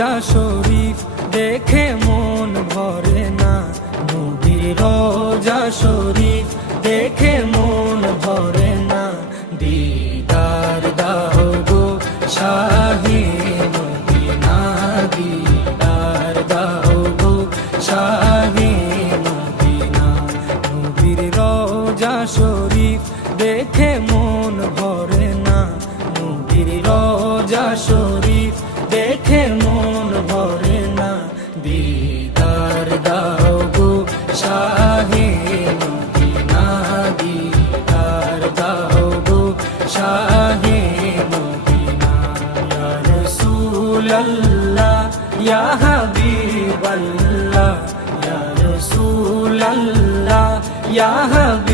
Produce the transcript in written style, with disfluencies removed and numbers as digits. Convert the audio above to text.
রোজা শরীফ দেখে মন ভরে না, নবীর রোজা শরীফ দেখে মন ভরে না। দিদার দাও গো শাহে মদিনা, দিদার দাও গো শাহে মদিনা। নবীর রোজা শরীফ দেখে মন ভরে না, নবীর রোজা শরীফ দেখে মন ভরে না। দিদার দাও গো শাহে মদিনা, দিদার দাও গো শাহে মদিনা। ইয়া রাসূলাল্লাহ ইয়া হাবিবাল্লাহ, ইয়া রাসূলাল্লাহ ইয়া হাবিবাল্লাহ।